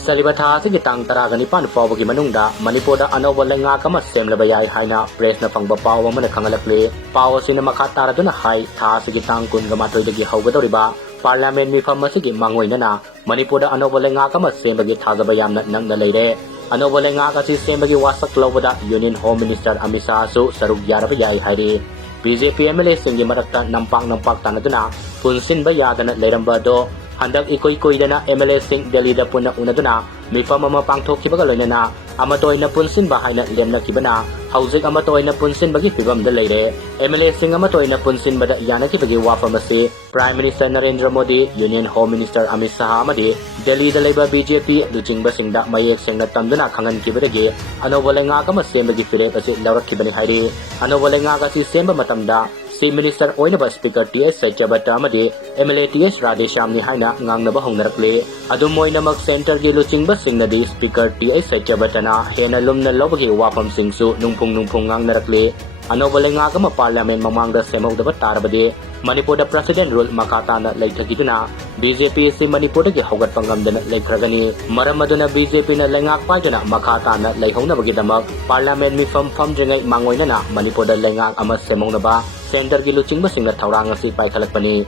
Salibatha Asigi Tang Taragani Pan Faobagi Manungda MANIPURDA Anouba Leingak Semlaba Yai Haina Press na Fangba Pau Amana Kangalakle Pau Sina Makataraduna Hai Tha Asigi Tang Kungamatoi Haugadoriba Parliament Mifam Asigi Mangoinana MANIPURDA Anouba Leingak Sembagi Thazabayam Nangna Leire Anouba Leingak Asi Sembagi Wasak Lovada Union Home Minister Amisa Su Saruk Yaraba Yai Hairi BJP MLA Singi Marakta Nampak Tanaduna Punsin Bayadana Leirambado Handak ikoy-koy na MLA Sing Delhi da puna unaduna Mifam Pangthok Kibaga Loinana Amatoy na punsin bahay na lem na kibana Hausik amatoy na punsin bagi pibam da leire MLA Sing amatoy na punsin bada yana kibagi wafamasi Prime Minister Narendra Modi Union Home Minister Amit Shah amadi Delhi da leba BJP Luching Basing da mayek sing na tamduna kangan kibadagi Anouba Leingak sembagi pirep asi laurak kibani hairi Anouba Leingak asi semba matamda Si Minister Oinaba Speaker T.S. Sajabata amadi MLA T.S. Radeshamni haina ngangnaba hongnarakle adum moinamak center gi luching basing na di Speaker T.S. Sajabata na hena lumna lobagi wafam singsu nungpung ngangnarakle Anouba Leingak Parliament mamangda semogdaba tarabadi Manipurda President Rule Makatana Laithagiduna BJP si Manipurda gi hogat pangamdana Laikragani Maramaduna BJP na Leingak Pajana Makatana Laihongnabagidamak Parliament Mifam Famdringai Mangoinana Manipurda Leingak ama semongnaba Center gi luching basing na thaurang asi paikhalakpani